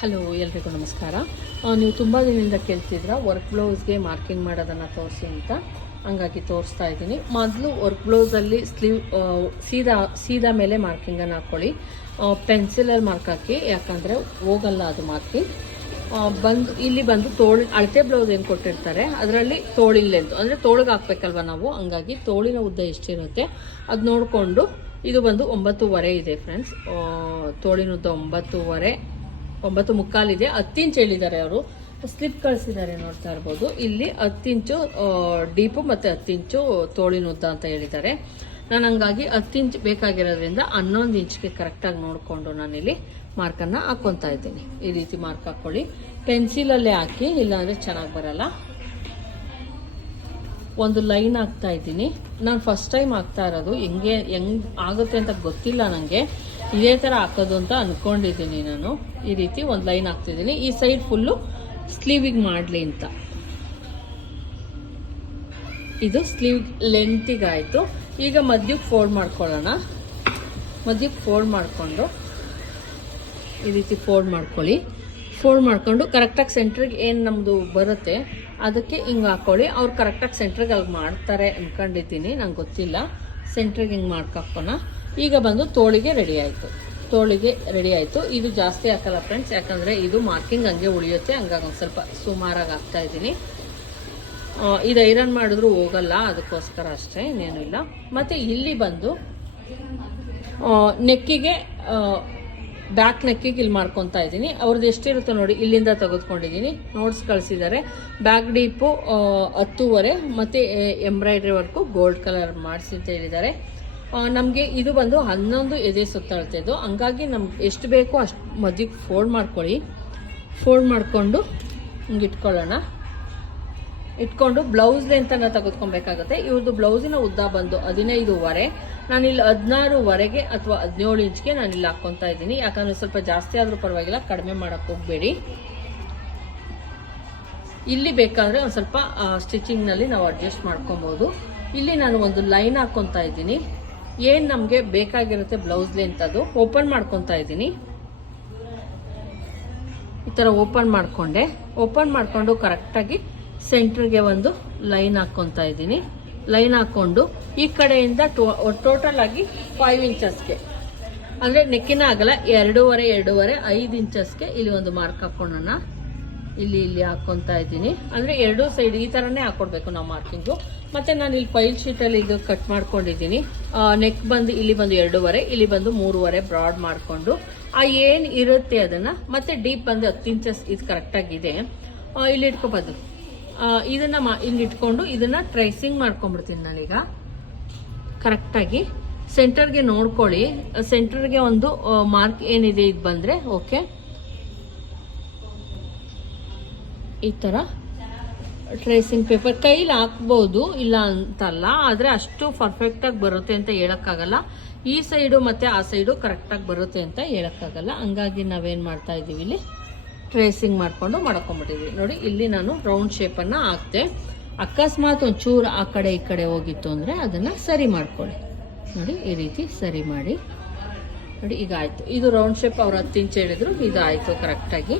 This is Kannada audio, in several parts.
ಹಲೋ, ಎಲ್ರಿಗೂ ನಮಸ್ಕಾರ. ನೀವು ತುಂಬ ದಿನದಿಂದ ಕೇಳ್ತಿದ್ರ ವರ್ಕ್ ಬ್ಲೌಸ್ಗೆ ಮಾರ್ಕಿಂಗ್ ಮಾಡೋದನ್ನು ತೋರಿಸಿ ಅಂತ. ಹಂಗಾಗಿ ತೋರಿಸ್ತಾ ಇದ್ದೀನಿ. ಮೊದಲು ವರ್ಕ್ ಬ್ಲೌಸಲ್ಲಿ ಸ್ಲೀವ್ ಸೀದಾ ಸೀದಾ ಮೇಲೆ ಮಾರ್ಕಿಂಗನ್ನು ಹಾಕ್ಕೊಳ್ಳಿ ಪೆನ್ಸಿಲಲ್ಲಿ ಮಾರ್ಕ್ ಹಾಕಿ, ಯಾಕಂದರೆ ಹೋಗಲ್ಲ ಅದು ಮಾರ್ಕಿಂಗ್ ಬಂದು, ಇಲ್ಲಿ ಬಂದು ತೋಳು, ಅಳತೆ ಬ್ಲೌಸ್ ಏನು ಕೊಟ್ಟಿರ್ತಾರೆ, ಅದರಲ್ಲಿ ತೋಳಿಲ್ಲೆಂದು ಅಂದರೆ ತೋಳಿಗೆ ಹಾಕ್ಬೇಕಲ್ವ ನಾವು? ಹಂಗಾಗಿ ತೋಳಿನ ಉದ್ದ ಎಷ್ಟಿರುತ್ತೆ, ಅದು ನೋಡಿಕೊಂಡು ಇದು ಬಂದು ಒಂಬತ್ತೂವರೆ ಇದೆ ಫ್ರೆಂಡ್ಸ್ ತೋಳಿನ ಉದ್ದ ಒಂಬತ್ತೂವರೆ. ಒಂಬತ್ತು ಮುಕ್ಕಾಲಿದೆ ಹತ್ತು ಇಂಚ್ ಹೇಳಿದ್ದಾರೆ ಅವರು. ಸ್ಲಿಪ್ ಕಳಿಸಿದ್ದಾರೆ ನೋಡ್ತಾ ಇರ್ಬೋದು. ಇಲ್ಲಿ ಹತ್ತಿಂಚು ಡೀಪು ಮತ್ತು ಹತ್ತಿಂಚು ತೋಳಿನ ಉದ್ದ ಅಂತ ಹೇಳಿದ್ದಾರೆ. ನಾನು ಹಂಗಾಗಿ ಹತ್ತು ಇಂಚ್ ಬೇಕಾಗಿರೋದ್ರಿಂದ ಹನ್ನೊಂದು ಇಂಚ್ಗೆ ಕರೆಕ್ಟಾಗಿ ನೋಡಿಕೊಂಡು ನಾನಿಲ್ಲಿ ಮಾರ್ಕನ್ನು ಹಾಕ್ಕೊತಾ ಇದ್ದೀನಿ. ಈ ರೀತಿ ಮಾರ್ಕ್ ಹಾಕ್ಕೊಳ್ಳಿ ಪೆನ್ಸಿಲಲ್ಲೇ ಹಾಕಿ, ಇಲ್ಲಾಂದರೆ ಚೆನ್ನಾಗಿ ಬರಲ್ಲ. ಒಂದು ಲೈನ್ ಹಾಕ್ತಾ ಇದ್ದೀನಿ. ನಾನು ಫಸ್ಟ್ ಟೈಮ್ ಹಾಕ್ತಾ ಇರೋದು. ಹೆಂಗೆ ಹೆಂಗ್ ಆಗುತ್ತೆ ಅಂತ ಗೊತ್ತಿಲ್ಲ ನನಗೆ ಇದೇ ಥರ ಹಾಕೋದು ಅಂತ ಅಂದ್ಕೊಂಡಿದ್ದೀನಿ ನಾನು. ಈ ರೀತಿ ಒಂದು ಲೈನ್ ಹಾಕ್ತಿದ್ದೀನಿ. ಈ ಸೈಡ್ ಫುಲ್ಲು ಸ್ಲೀವಿಗೆ ಮಾಡಲಿ ಅಂತ. ಇದು ಸ್ಲೀವ್ ಲೆಂತಿಗಾಯಿತು. ಈಗ ಮಧ್ಯಕ್ಕೆ ಫೋಲ್ಡ್ ಮಾಡ್ಕೊಳ್ಳೋಣ. ಮಧ್ಯಕ್ಕೆ ಫೋಲ್ಡ್ ಮಾಡಿಕೊಂಡು ಈ ರೀತಿ ಫೋಲ್ಡ್ ಮಾಡ್ಕೊಳ್ಳಿ. ಫೋಲ್ಡ್ ಮಾಡ್ಕೊಂಡು ಕರೆಕ್ಟಾಗಿ ಸೆಂಟ್ರಿಗೆ ಏನು ನಮ್ಮದು ಬರುತ್ತೆ ಅದಕ್ಕೆ ಹಿಂಗೆ ಹಾಕ್ಕೊಳ್ಳಿ ಅವ್ರು ಕರೆಕ್ಟಾಗಿ ಸೆಂಟ್ರಿಗೆ ಅಲ್ಲಿ ಮಾಡ್ತಾರೆ ಅಂದ್ಕೊಂಡಿದ್ದೀನಿ ನಂಗೆ ಗೊತ್ತಿಲ್ಲ. ಸೆಂಟ್ರಿಗೆ ಹಿಂಗೆ ಮಾಡ್ಕಾಕೋಣ ಈಗ ಬಂದು ತೋಳಿಗೆ ರೆಡಿ ಆಯಿತು. ತೋಳಿಗೆ ರೆಡಿ ಆಯಿತು. ಇದು ಜಾಸ್ತಿ ಹಾಕಲ್ಲ ಫ್ರೆಂಡ್ಸ್ ಯಾಕಂದರೆ ಇದು ಮಾರ್ಕಿಂಗ್ ಹಂಗೆ ಉಳಿಯುತ್ತೆ. ಹಂಗಾಗಿ ಒಂದು ಸ್ವಲ್ಪ ಸುಮಾರಾಗಿ ಹಾಕ್ತಾ ಇದ್ದೀನಿ. ಇದು ಐರನ್ ಮಾಡಿದ್ರು ಹೋಗಲ್ಲ, ಅದಕ್ಕೋಸ್ಕರ ಅಷ್ಟೇ, ಇನ್ನೇನು ಇಲ್ಲ. ಮತ್ತು ಇಲ್ಲಿ ಬಂದು ನೆಕ್ಕಿಗೆ ಬ್ಯಾಕ್ ನೆಕ್ಕಿಗೆ ಇಲ್ಲಿ ಮಾಡ್ಕೊತಾ ಇದ್ದೀನಿ. ಅವ್ರದ್ದು ಎಷ್ಟಿರುತ್ತೋ ನೋಡಿ, ಇಲ್ಲಿಂದ ತೆಗೆದುಕೊಂಡಿದ್ದೀನಿ. ನೋಟ್ಸ್ ಕಳಿಸಿದ್ದಾರೆ. ಬ್ಯಾಕ್ ಡೀಪು ಹತ್ತೂವರೆ, ಮತ್ತು ಎಂಬ್ರಾಯ್ಡ್ರಿ ವರ್ಕು ಗೋಲ್ಡ್ ಕಲರ್ ಮಾಡಿಸಿ ಅಂತ ಹೇಳಿದ್ದಾರೆ. ನಮಗೆ ಇದು ಬಂದು ಹನ್ನೊಂದು ಎದೆ ಸುತ್ತಳತೆದು. ಹಂಗಾಗಿ ನಮ್ಗೆ ಎಷ್ಟು ಬೇಕೋ ಅಷ್ಟು ಮಧ್ಯಕ್ಕೆ ಫೋಲ್ಡ್ ಮಾಡ್ಕೊಳ್ಳಿ. ಫೋಲ್ಡ್ ಮಾಡಿಕೊಂಡು ಹಿಂಗೆ ಇಟ್ಕೊಳ್ಳೋಣ. ಇಟ್ಕೊಂಡು ಬ್ಲೌಸ್ ಲೆಂತನ್ನು ತೆಗೆದುಕೊಬೇಕಾಗುತ್ತೆ. ಇವ್ರದ್ದು ಬ್ಲೌಸಿನ ಉದ್ದ ಬಂದು ಹದಿನೈದುವರೆ. ನಾನಿಲ್ಲಿ ಹದಿನಾರುವರೆಗೆ ಅಥವಾ ಹದಿನೇಳು ಇಂಚ್ಗೆ ಇಲ್ಲಿ ಹಾಕ್ಕೊತಾ ಇದ್ದೀನಿ. ಯಾಕಂದ್ರೆ ಸ್ವಲ್ಪ ಜಾಸ್ತಿ ಆದರೂ ಪರವಾಗಿಲ್ಲ, ಕಡಿಮೆ ಮಾಡೋಕ್ಕೆ ಹೋಗಬೇಡಿ. ಇಲ್ಲಿ ಬೇಕಾದರೆ ಒಂದು ಸ್ವಲ್ಪ ಸ್ಟಿಚಿಂಗ್ನಲ್ಲಿ ನಾವು ಅಡ್ಜಸ್ಟ್ ಮಾಡ್ಕೊಬೋದು. ಇಲ್ಲಿ ನಾನು ಒಂದು ಲೈನ್ ಹಾಕ್ಕೊತಾ ಇದ್ದೀನಿ. ಏನು ನಮಗೆ ಬೇಕಾಗಿರುತ್ತೆ ಬ್ಲೌಸ್ ಲೆಂತ್ ಅದು ಓಪನ್ ಮಾಡ್ಕೊತಾ ಇದ್ದೀನಿ. ಈ ಥರ ಓಪನ್ ಮಾಡಿಕೊಂಡೆ. ಓಪನ್ ಮಾಡಿಕೊಂಡು ಕರೆಕ್ಟಾಗಿ ಸೆಂಟ್ರಿಗೆ ಒಂದು ಲೈನ್ ಹಾಕ್ಕೊತಾ ಇದ್ದೀನಿ. ಲೈನ್ ಹಾಕ್ಕೊಂಡು ಈ ಕಡೆಯಿಂದ ಟೋಟಲ್ ಆಗಿ ಫೈವ್ ಇಂಚಸ್ಗೆ ಅಂದರೆ ನೆಕ್ಕಿನ ಆಗಲ್ಲ, ಎರಡೂವರೆ ಎರಡೂವರೆ, ಐದು ಇಂಚಸ್ಗೆ ಇಲ್ಲಿ ಒಂದು ಮಾರ್ಕ್ ಹಾಕ್ಕೊಳ್ಳೋಣ ಇಲ್ಲಿ ಇಲ್ಲಿ ಹಾಕ್ಕೊತಾ ಇದ್ದೀನಿ. ಅಂದರೆ ಎರಡೂ ಸೈಡ್ ಈ ಥರನೇ ಹಾಕ್ಕೊಡ್ಬೇಕು ನಾವು ಮಾರ್ಕಿಂಗು ಮತ್ತು ನಾನು ಇಲ್ಲಿ ಫೈಲ್ ಶೀಟಲ್ಲಿ ಇದು ಕಟ್ ಮಾಡ್ಕೊಂಡಿದ್ದೀನಿ. ನೆಕ್ ಬಂದು ಇಲ್ಲಿ ಬಂದು ಎರಡೂವರೆ, ಇಲ್ಲಿ ಬಂದು ಮೂರುವರೆ ಬ್ರಾಡ್ ಮಾಡಿಕೊಂಡು. ಆ, ಏನು ಇರುತ್ತೆ ಅದನ್ನು? ಮತ್ತೆ ಡೀಪ್ ಬಂದು ಹತ್ತು ಇಂಚಸ್ ಇದು ಕರೆಕ್ಟಾಗಿದೆ ಇಲ್ಲಿ ಇಟ್ಕೊಬೋದು ಇದನ್ನ ಮಾ, ಇಲ್ಲಿ ಇಟ್ಕೊಂಡು ಇದನ್ನ ಟ್ರೈಸಿಂಗ್ ಮಾಡ್ಕೊಂಡ್ಬಿಡ್ತೀನಿ ನಾನೀಗ. ಕರೆಕ್ಟಾಗಿ ಸೆಂಟರ್ಗೆ ನೋಡ್ಕೊಳ್ಳಿ. ಸೆಂಟರ್ಗೆ ಒಂದು ಮಾರ್ಕ್ ಏನಿದೆ ಇದು ಬಂದರೆ ಓಕೆ ಈ ಥರ ಟ್ರೇಸಿಂಗ್ ಪೇಪರ್ ಕೈಲಿ ಹಾಕ್ಬೋದು, ಇಲ್ಲ ಅಂತಲ್ಲ, ಆದರೆ ಅಷ್ಟು ಪರ್ಫೆಕ್ಟಾಗಿ ಬರುತ್ತೆ ಅಂತ ಹೇಳೋಕ್ಕಾಗಲ್ಲ. ಈ ಸೈಡು ಮತ್ತು ಆ ಸೈಡು ಕರೆಕ್ಟಾಗಿ ಬರುತ್ತೆ ಅಂತ ಹೇಳೋಕ್ಕಾಗಲ್ಲ. ಹಂಗಾಗಿ ನಾವೇನು ಮಾಡ್ತಾ ಇದ್ದೀವಿ ಇಲ್ಲಿ? ಟ್ರೇಸಿಂಗ್ ಮಾಡಿಕೊಂಡು ಮಾಡ್ಕೊಂಬಿಟ್ಟಿದ್ವಿ ನೋಡಿ, ಇಲ್ಲಿ ನಾನು ರೌಂಡ್ ಶೇಪನ್ನು ಹಾಕ್ತೆ ಅಕಸ್ಮಾತ್ ಒಂಚೂರು ಆ ಕಡೆ ಈ ಕಡೆ ಹೋಗಿತ್ತು ಅಂದರೆ ಅದನ್ನು ಸರಿ ಮಾಡ್ಕೊಳ್ಳಿ. ನೋಡಿ, ಈ ರೀತಿ ಸರಿ ಮಾಡಿ. ನೋಡಿ, ಈಗ ಆಯಿತು. ಇದು ರೌಂಡ್ ಶೇಪ್ ಅವ್ರು ಹತ್ತು ಇಂಚ್ ಹೇಳಿದ್ರು ಇದು ಆಯಿತು ಕರೆಕ್ಟಾಗಿ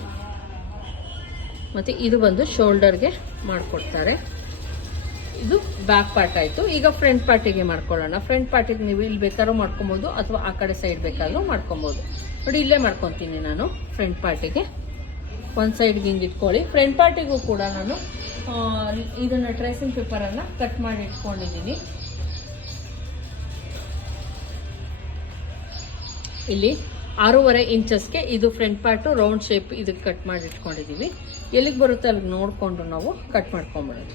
ಮತ್ತು ಇದು ಬಂದು ಶೋಲ್ಡರ್ಗೆ ಮಾಡಿಕೊಡ್ತಾರೆ. ಇದು ಬ್ಯಾಕ್ ಪಾರ್ಟ್ ಆಯಿತು. ಈಗ ಫ್ರಂಟ್ ಪಾರ್ಟಿಗೆ ಮಾಡ್ಕೊಳ್ಳೋಣ. ಫ್ರಂಟ್ ಪಾರ್ಟಿಗೆ ನೀವು ಇಲ್ಲಿ ಬೇಕಾದ್ರೂ ಮಾಡ್ಕೊಬೋದು, ಅಥವಾ ಆ ಕಡೆ ಸೈಡ್ ಬೇಕಾದ್ರೂ ಮಾಡ್ಕೊಬೋದು. ನೋಡಿ, ಇಲ್ಲೇ ಮಾಡ್ಕೊತೀನಿ ನಾನು ಫ್ರಂಟ್ ಪಾರ್ಟಿಗೆ. ಒಂದು ಸೈಡ್ಗೆ ಹಿಂಗೆ ಇಟ್ಕೊಳ್ಳಿ. ಫ್ರಂಟ್ ಪಾರ್ಟಿಗೂ ಕೂಡ ನಾನು ಇದನ್ನು ಟ್ರೇಸಿಂಗ್ ಪೇಪರನ್ನು ಕಟ್ ಮಾಡಿ ಇಟ್ಕೊಂಡಿದ್ದೀನಿ. ಇಲ್ಲಿ ಆರೂವರೆ ಇಂಚಸ್ಗೆ ಇದು ಫ್ರಂಟ್ ಪಾರ್ಟು ರೌಂಡ್ ಶೇಪ್ ಇದಕ್ಕೆ ಕಟ್ ಮಾಡಿ ಇಟ್ಕೊಂಡಿದ್ದೀವಿ ಎಲ್ಲಿಗೆ ಬರುತ್ತೆ ಅಲ್ಲಿಗೆ ನೋಡಿಕೊಂಡು ನಾವು ಕಟ್ ಮಾಡ್ಕೊಂಬಿಡೋದು.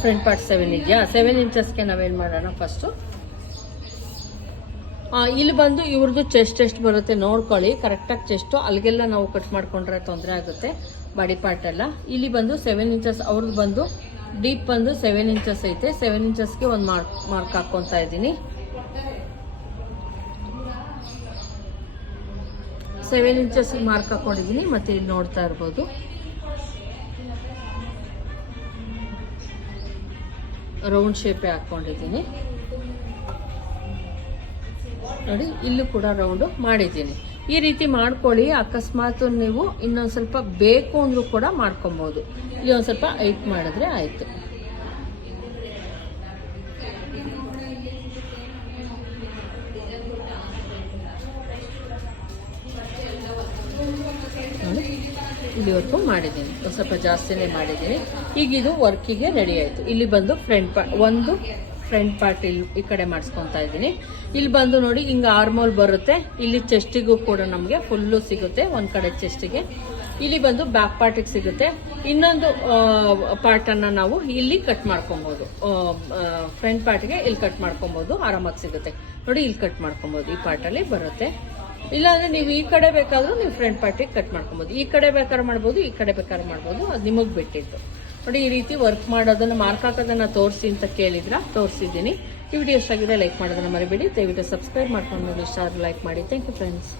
ಫ್ರಂಟ್ ಪಾರ್ಟ್ ಸೆವೆನ್ ಇದೆಯಾ? ಸೆವೆನ್ ಇಂಚಸ್ಗೆ ನಾವೇನು ಮಾಡೋಣ ಫಸ್ಟು ಇಲ್ಲಿ ಬಂದು ಇವ್ರದ್ದು ಚೆಸ್ಟ್ ಎಷ್ಟು ಬರುತ್ತೆ ನೋಡ್ಕೊಳ್ಳಿ. ಕರೆಕ್ಟಾಗಿ ಚೆಸ್ಟು ಅಲ್ಲಿಗೆಲ್ಲ ನಾವು ಕಟ್ ಮಾಡ್ಕೊಂಡ್ರೆ ತೊಂದರೆ ಆಗುತ್ತೆ. ಬಾಡಿ ಪಾರ್ಟ್ ಎಲ್ಲ. ಇಲ್ಲಿ ಬಂದು ಸೆವೆನ್ ಇಂಚಸ್ ಅವ್ರದ್ದು ಬಂದು ಡೀಪ್ ಬಂದು ಸೆವೆನ್ ಇಂಚಸ್ ಐತೆ. ಸೆವೆನ್ ಇಂಚಸ್ಗೆ ಒಂದು ಮಾರ್ಕ್ ಮಾರ್ಕ್ ಹಾಕ್ಕೊತಾ ಇದ್ದೀನಿ. ಸೆವೆನ್ ಇಂಚಸ್ ಮಾರ್ಕ್ ಹಾಕೊಂಡಿದ್ದೀನಿ, ಮತ್ತೆ ಇಲ್ಲಿ ನೋಡ್ತಾ ಇರ್ಬೋದು. ರೌಂಡ್ ಶೇಪೇ ಹಾಕ್ಕೊಂಡಿದ್ದೀನಿ ನೋಡಿ, ಇಲ್ಲೂ ಕೂಡ ರೌಂಡು ಮಾಡಿದ್ದೀನಿ. ಈ ರೀತಿ ಮಾಡ್ಕೊಳ್ಳಿ, ಅಕಸ್ಮಾತ್ ನೀವು ಇನ್ನೊಂದು ಸ್ವಲ್ಪ ಬೇಕು ಅಂದ್ರೂ ಕೂಡ ಮಾಡ್ಕೊಬೋದು. ಇಲ್ಲಿ ಒಂದು ಸ್ವಲ್ಪ ಐಟ್ ಮಾಡಿದ್ರೆ ಆಯಿತು. ಇಲ್ಲಿವರೆಗೂ ಮಾಡಿದ್ದೀನಿ. ಒಂದು ಸ್ವಲ್ಪ ಜಾಸ್ತಿನೇ ಮಾಡಿದ್ದೀನಿ. ಈಗ ಇದು ವರ್ಕಿಗೆ ರೆಡಿ ಆಯಿತು. ಇಲ್ಲಿ ಬಂದು ಫ್ರಂಟ್ ಪಾ ಒಂದು ಫ್ರಂಟ್ ಪಾರ್ಟ್ ಇಲ್ಲಿ ಈ ಕಡೆ ಮಾಡಿಸ್ಕೊತಾ ಇದ್ದೀನಿ. ಇಲ್ಲಿ ಬಂದು ನೋಡಿ, ಹಿಂಗೆ ಆರ್ಮೋಲ್ ಬರುತ್ತೆ. ಇಲ್ಲಿ ಚೆಸ್ಟಿಗೂ ಕೂಡ ನಮಗೆ ಫುಲ್ಲು ಸಿಗುತ್ತೆ, ಒಂದು ಕಡೆ ಚೆಸ್ಟಿಗೆ. ಇಲ್ಲಿ ಬಂದು ಬ್ಯಾಕ್ ಪಾರ್ಟಿಗೆ ಸಿಗುತ್ತೆ. ಇನ್ನೊಂದು ಪಾರ್ಟನ್ನು ನಾವು ಇಲ್ಲಿ ಕಟ್ ಮಾಡ್ಕೊಬೋದು. ಫ್ರಂಟ್ ಪಾರ್ಟ್ಗೆ ಇಲ್ಲಿ ಕಟ್ ಮಾಡ್ಕೊಬೋದು. ಆರಾಮಾಗಿ ಸಿಗುತ್ತೆ. ನೋಡಿ, ಇಲ್ಲಿ ಕಟ್ ಮಾಡ್ಕೊಬೋದು. ಈ ಪಾರ್ಟಲ್ಲಿ ಬರುತ್ತೆ. ಇಲ್ಲಾಂದರೆ ನೀವು ಈ ಕಡೆ ಬೇಕಾದರೂ ನೀವು ಫ್ರಂಟ್ ಪಾರ್ಟಿಗೆ ಕಟ್ ಮಾಡ್ಕೊಬೋದು. ಈ ಕಡೆ ಬೇಕಾದ್ರೆ ಮಾಡ್ಬೋದು, ಈ ಕಡೆ ಬೇಕಾದ್ರೆ ಮಾಡ್ಬೋದು. ಅದು ನಿಮಗೆ ಬಿಟ್ಟಿತ್ತು ನೋಡಿ, ಈ ರೀತಿ ವರ್ಕ್ ಮಾಡೋದನ್ನ ಮಾರ್ಕ್ ಹಾಕೋದನ್ನ ತೋರಿಸಿ ಅಂತ ಕೇಳಿದ್ರ? ತೋರಿಸಿದ್ದೀನಿ. ಈ ವಿಡಿಯೋ ಇಷ್ಟ ಆಗಿದೆ ಲೈಕ್ ಮಾಡೋದನ್ನ ಮರಿಬೇಡಿ. ದಯವಿಟ್ಟು ಸಬ್ಸ್ಕ್ರೈಬ್ ಮಾಡ್ಕೊಂಡು ನೋಡಿ ಇಷ್ಟ ಲೈಕ್ ಮಾಡಿ. Thank you friends